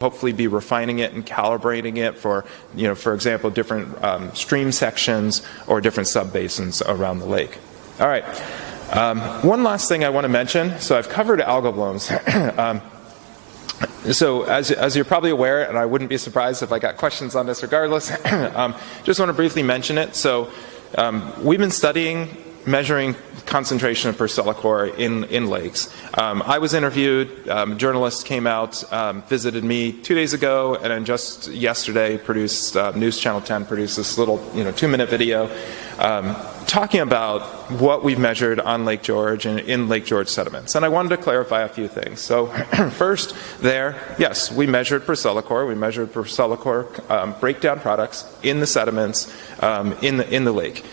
hopefully be refining it and calibrating it for, for example, different stream sections or different subbasins around the lake. All right. One last thing I want to mention. So I've covered algal blooms. So as you're probably aware, and I wouldn't be surprised if I got questions on this regardless, just want to briefly mention it. So we've been studying measuring concentration of pCor in lakes. I was interviewed, journalists came out, visited me 2 days ago, and then just yesterday produced, News Channel 10 produced this little 2-minute video talking about what we've measured on Lake George and in Lake George sediments. And I wanted to clarify a few things. So first there, yes, we measured pCor. We measured pCor breakdown products in the sediments in the lake.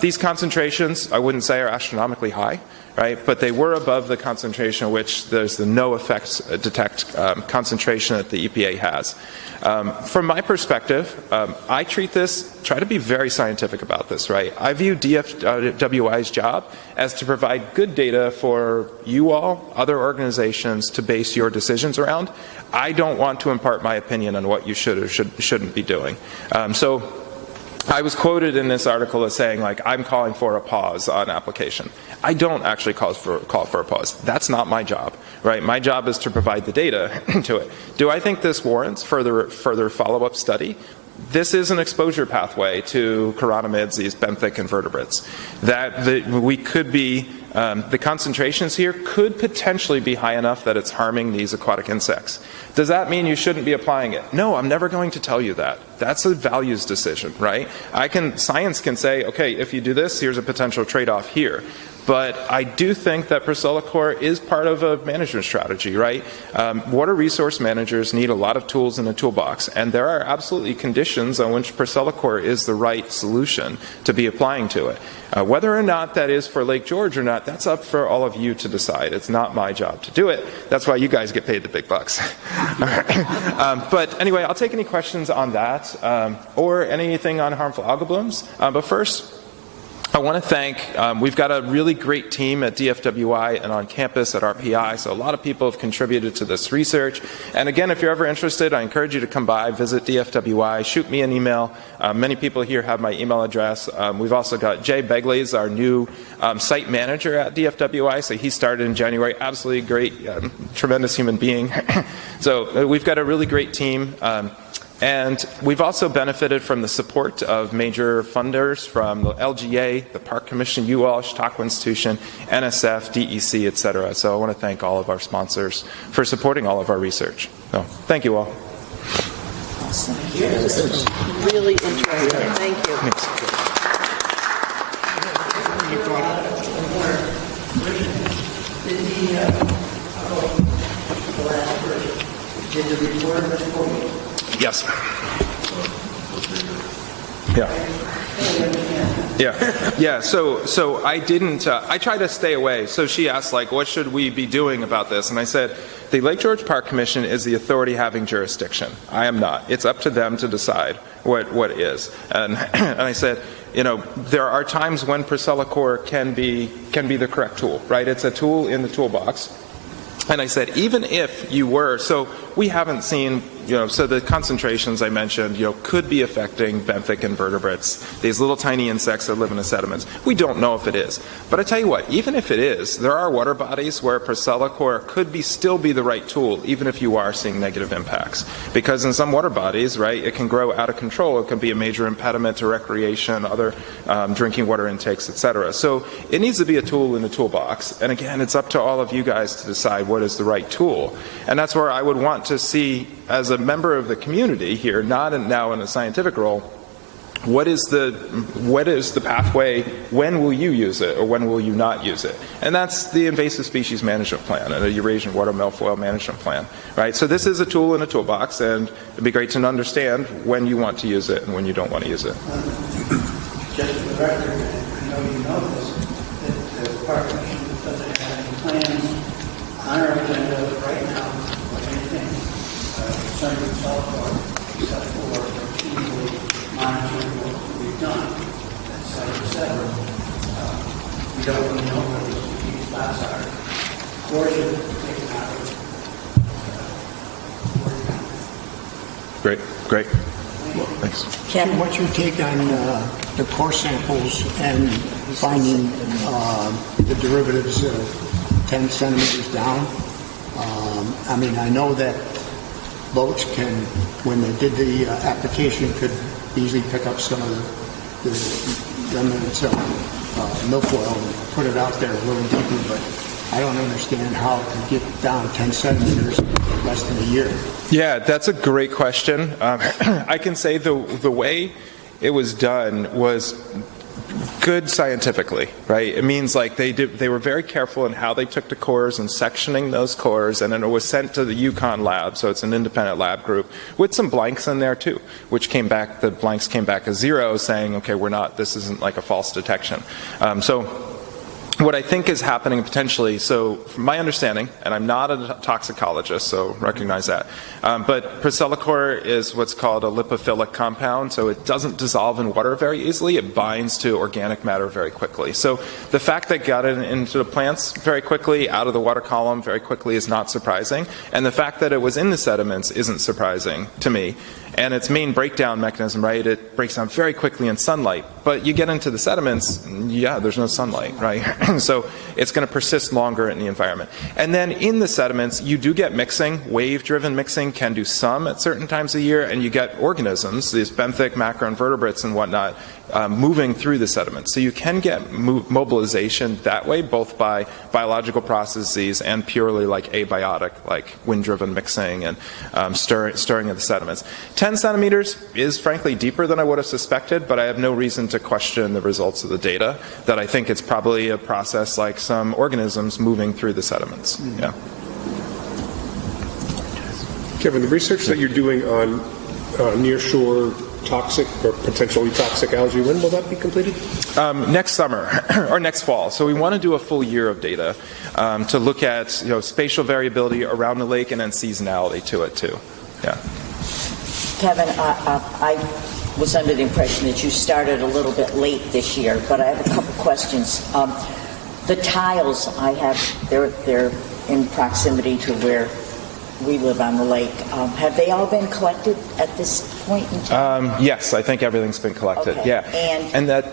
These concentrations, I wouldn't say are astronomically high, right? But they were above the concentration at which there's the no effects detect concentration that the EPA has. From my perspective, I try to be very scientific about this, right? I view DFWI's job as to provide good data for you all, other organizations, to base your decisions around. I don't want to impart my opinion on what you should or shouldn't be doing. So I was quoted in this article as saying, like, I'm calling for a pause on application. I don't actually call for a pause. That's not my job, right? My job is to provide the data to it. Do I think this warrants further follow-up study? This is an exposure pathway to chironomids, these benthic invertebrates. We could be, the concentrations here could potentially be high enough that it's harming these aquatic insects. Does that mean you shouldn't be applying it? No, I'm never going to tell you that. That's a values decision, right? Science can say, okay, if you do this, here's a potential trade-off here. But I do think that pCor is part of a management strategy, right? Water resource managers need a lot of tools in the toolbox, and there are absolutely conditions on which pCor is the right solution to be applying to it. Whether or not that is for Lake George or not, that's up for all of you to decide. It's not my job to do it. That's why you guys get paid the big bucks. But anyway, I'll take any questions on that or anything on harmful algal blooms. But first, I want to thank, we've got a really great team at DFWI and on campus at RPI, so a lot of people have contributed to this research. And again, if you're ever interested, I encourage you to come by, visit DFWI, shoot me an email. Many people here have my email address. We've also got Jay Begley's our new site manager at DFWI, so he started in January. Absolutely great, tremendous human being. So we've got a really great team. And we've also benefited from the support of major funders from the LGA, the Park Commission, you all, Chautauqua Institution, NSF, DEC, etc. So I want to thank all of our sponsors for supporting all of our research. So thank you all. Awesome. This is really interesting. Thank you. Thanks. Did the reporter report? Yes. Yeah. So I didn't. I try to stay away. So she asked, like, what should we be doing about this? And I said, the Lake George Park Commission is the authority having jurisdiction. I am not. It's up to them to decide what is. And I said, there are times when pCor can be the correct tool, right? It's a tool in the toolbox. And I said, even if you were, so we haven't seen, so the concentrations I mentioned, could be affecting benthic invertebrates, these little tiny insects that live in the sediments. We don't know if it is. But I tell you what, even if it is, there are water bodies where pCor could still be the right tool, even if you are seeing negative impacts. Because in some water bodies, right, it can grow out of control. It can be a major impediment to recreation, other drinking water intakes, etc. So it needs to be a tool in the toolbox. And again, it's up to all of you guys to decide what is the right tool. And that's where I would want to see, as a member of the community here, not now in a scientific role, what is the pathway? When will you use it, or when will you not use it? And that's the invasive species management plan and the Eurasian water milfoil management plan, right? So this is a tool in a toolbox, and it'd be great to understand when you want to use it and when you don't want to use it. Just for the record, I know you know this, that the Park Commission doesn't have any plans on our agenda right now or anything concerning sulfur, except for continually monitoring what we've done, etc. We don't really know where these spots are. Or should we take it out of work on Great. Thanks. Kevin? What's your take on the core samples and finding the derivatives 10 centimeters down? I mean, I know that boats can, when they did the application, could easily pick up some of the remnants of milfoil and put it out there a little deeper, but I don't understand how it could get down 10 centimeters in less than a year. Yeah, that's a great question. I can say the way it was done was good scientifically, right? It means like they were very careful in how they took the cores and sectioning those cores, and then it was sent to the Yukon lab, so it's an independent lab group with some blanks in there too, which came back, the blanks came back as 0, saying, okay, this isn't like a false detection. So what I think is happening potentially, so from my understanding, and I'm not a toxicologist, so recognize that, but pCor is what's called a lipophilic compound, so it doesn't dissolve in water very easily. It binds to organic matter very quickly. So the fact that it got it into the plants very quickly, out of the water column very quickly, is not surprising. And the fact that it was in the sediments isn't surprising to me. And its main breakdown mechanism, right, it breaks down very quickly in sunlight. But you get into the sediments, yeah, there's no sunlight, right? So it's going to persist longer in the environment. And then in the sediments, you do get mixing. Wave-driven mixing can do some at certain times of year, and you get organisms, these benthic macroinvertebrates and whatnot, moving through the sediments. So you can get mobilization that way, both by biological processes and purely like abiotic, like wind-driven mixing and stirring of the sediments. 10 centimeters is frankly deeper than I would have suspected, but I have no reason to question the results of the data, that I think it's probably a process like some organisms moving through the sediments. Yeah. Kevin, the research that you're doing on nearshore toxic or potentially toxic algae, when will that be completed? Next summer or next fall. So we want to do a full year of data to look at spatial variability around the lake and then seasonality to it too. Yeah. Kevin, I was under the impression that you started a little bit late this year, but I have a couple questions. The tiles I have, they're in proximity to where we live on the lake. Have they all been collected at this point in time? Yes, I think everything's been collected. Okay. Yeah. And that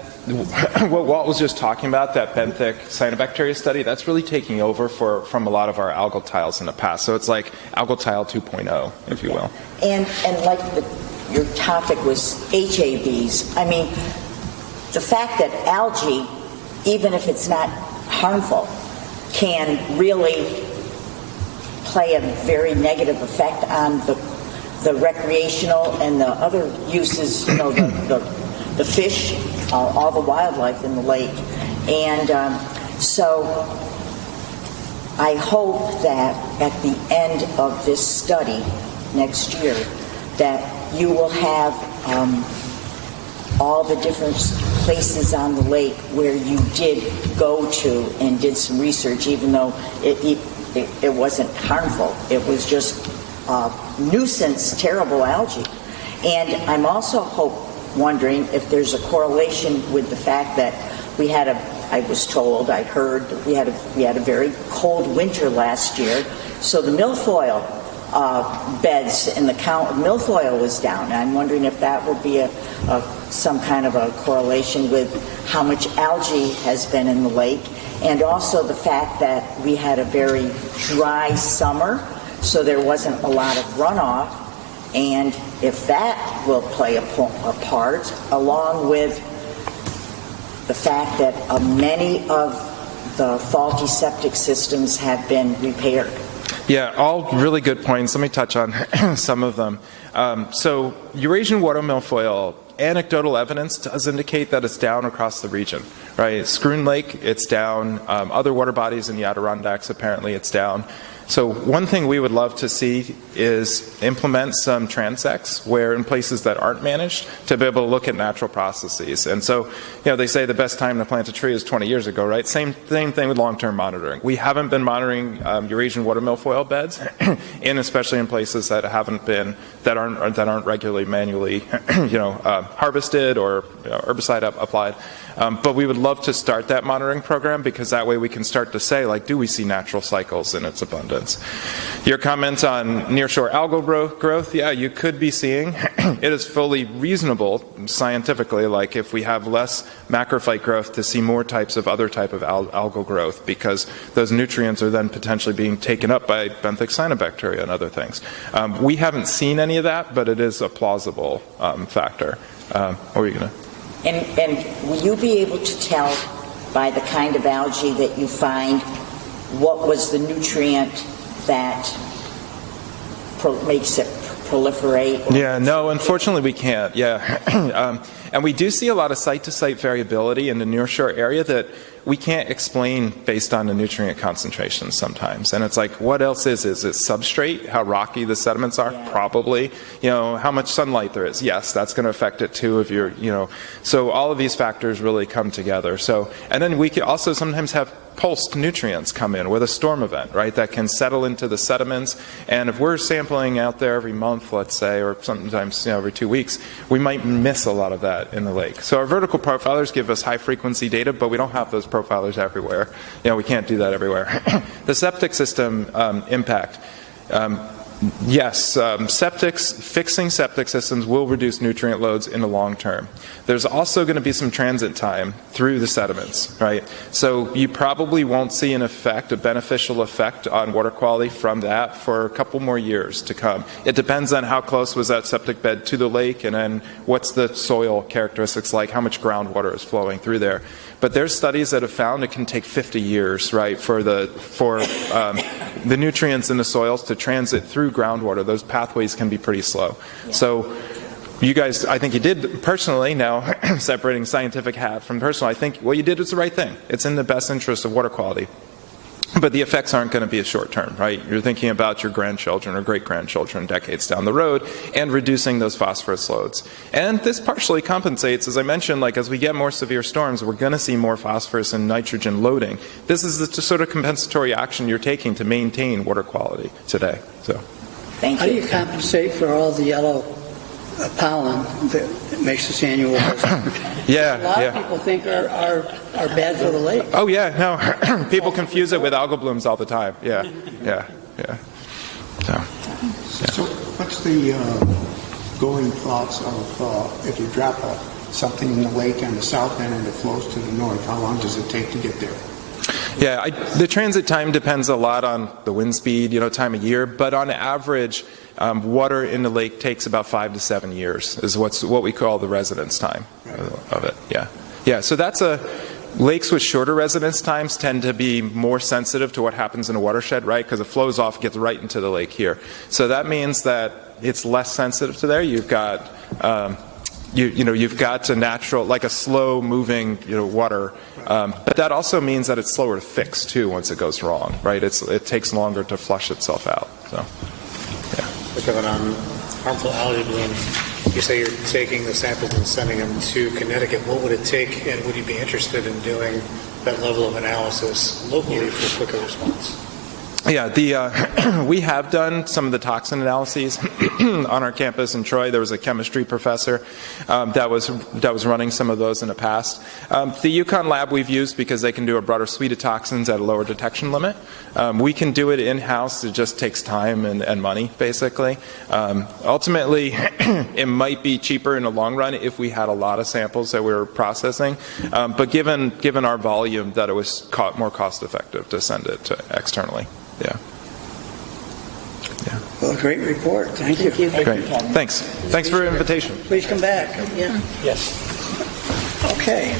what Walt was just talking about, that benthic cyanobacteria study, that's really taking over from a lot of our algal tiles in the past. So it's like algal tile 2.0, if you will. And like your topic was HABs. I mean, the fact that algae, even if it's not harmful, can really play a very negative effect on the recreational and the other uses, the fish, all the wildlife in the lake. And so I hope that at the end of this study next year that you will have all the different places on the lake where you did go to and did some research, even though it wasn't harmful. It was just nuisance, terrible algae. And I'm also wondering if there's a correlation with the fact that I heard that we had a very cold winter last year, so the milfoil beds and the count of milfoil was down. And I'm wondering if that would be some kind of a correlation with how much algae has been in the lake, and also the fact that we had a very dry summer, so there wasn't a lot of runoff, and if that will play a part, along with the fact that many of the faulty septic systems have been repaired. Yeah, all really good points. Let me touch on some of them. So Eurasian water milfoil, anecdotal evidence does indicate that it's down across the region, right? Scroon Lake, it's down. Other water bodies in the Adirondacks, apparently it's down. So one thing we would love to see is implement some transects where in places that aren't managed to be able to look at natural processes. And so, they say the best time to plant a tree is 20 years ago, right? Same thing with long-term monitoring. We haven't been monitoring Eurasian water milfoil beds, especially in places that aren't regularly manually, harvested or herbicide applied. But we would love to start that monitoring program, because that way we can start to say, do we see natural cycles in its abundance? confidence. Your comment on nearshore algal growth, yeah, you could be seeing. It is fully reasonable scientifically, like if we have less macrophyte growth, to see more types of other type of algal growth, because those nutrients are then potentially being taken up by benthic cyanobacteria and other things. We haven't seen any of that, but it is a plausible factor. What were you going to? And will you be able to tell by the kind of algae that you find what was the nutrient that makes it proliferate? Yeah, no, unfortunately we can't. Yeah. And we do see a lot of site-to-site variability in the nearshore area that we can't explain based on the nutrient concentration sometimes. And it's like, what else is it? Is it substrate? How rocky the sediments are? Yeah. Probably. You know, how much sunlight there is? Yes, that's going to affect it too if you're, you know. So all of these factors really come together. So, and then we can also sometimes have pulsed nutrients come in with a storm event, right, that can settle into the sediments. And if we're sampling out there every month, let's say, or sometimes, you know, every 2 weeks, we might miss a lot of that in the lake. So our vertical profilers give us high frequency data, but we don't have those profilers everywhere. You know, we can't do that everywhere. The septic system impact. Yes, fixing septic systems will reduce nutrient loads in the long term. There's also going to be some transit time through the sediments, right? So you probably won't see an effect, a beneficial effect on water quality from that for a couple more years to come. It depends on how close was that septic bed to the lake, and then what's the soil characteristics like, how much groundwater is flowing through there. But there's studies that have found it can take 50 years, right, for the nutrients in the soils to transit through groundwater. Those pathways can be pretty slow. Yeah. So you guys, I think you did personally, now separating scientific hat from personal, I think what you did is the right thing. It's in the best interest of water quality. But the effects aren't going to be a short term, right? You're thinking about your grandchildren or great-grandchildren decades down the road and reducing those phosphorus loads. And this partially compensates, as I mentioned, like as we get more severe storms, we're going to see more phosphorus and nitrogen loading. This is the sort of compensatory action you're taking to maintain water quality today. So, thank you. How do you compensate for all the yellow pollen that makes this annual visit? Yeah, a lot of people think are bad for the lake. Oh yeah, no, people confuse it with algal blooms all the time. Yeah. So what's the going thoughts of if you drop something in the lake on the south end and it flows to the north, how long does it take to get there? Yeah, the transit time depends a lot on the wind speed, you know, time of year, but on average, water in the lake takes about 5 to 7 years is what we call the residence time of it. Yeah. So that's lakes with shorter residence times tend to be more sensitive to what happens in a watershed, right? Because it flows off, gets right into the lake here. So that means that it's less sensitive to there. You've got you've got a natural, like a slow moving, water. But that also means that it's slower to fix too once it goes wrong, right? It takes longer to flush itself out. So, yeah. Kevin, on harmful algae blooms, you say you're taking the samples and sending them to Connecticut. What would it take, and would you be interested in doing that level of analysis locally for quicker response? Yeah, we have done some of the toxin analyses on our campus in Troy. There was a chemistry professor that was running some of those in the past. The Yukon lab we've used because they can do a broader suite of toxins at a lower detection limit. We can do it in-house. It just takes time and money, basically. Ultimately, it might be cheaper in the long run if we had a lot of samples that we were processing. But given our volume, that it was more cost-effective to send it externally. Yeah. Well, great report. Thank you. Great. Thanks for your invitation. Please come back. Yes. Okay.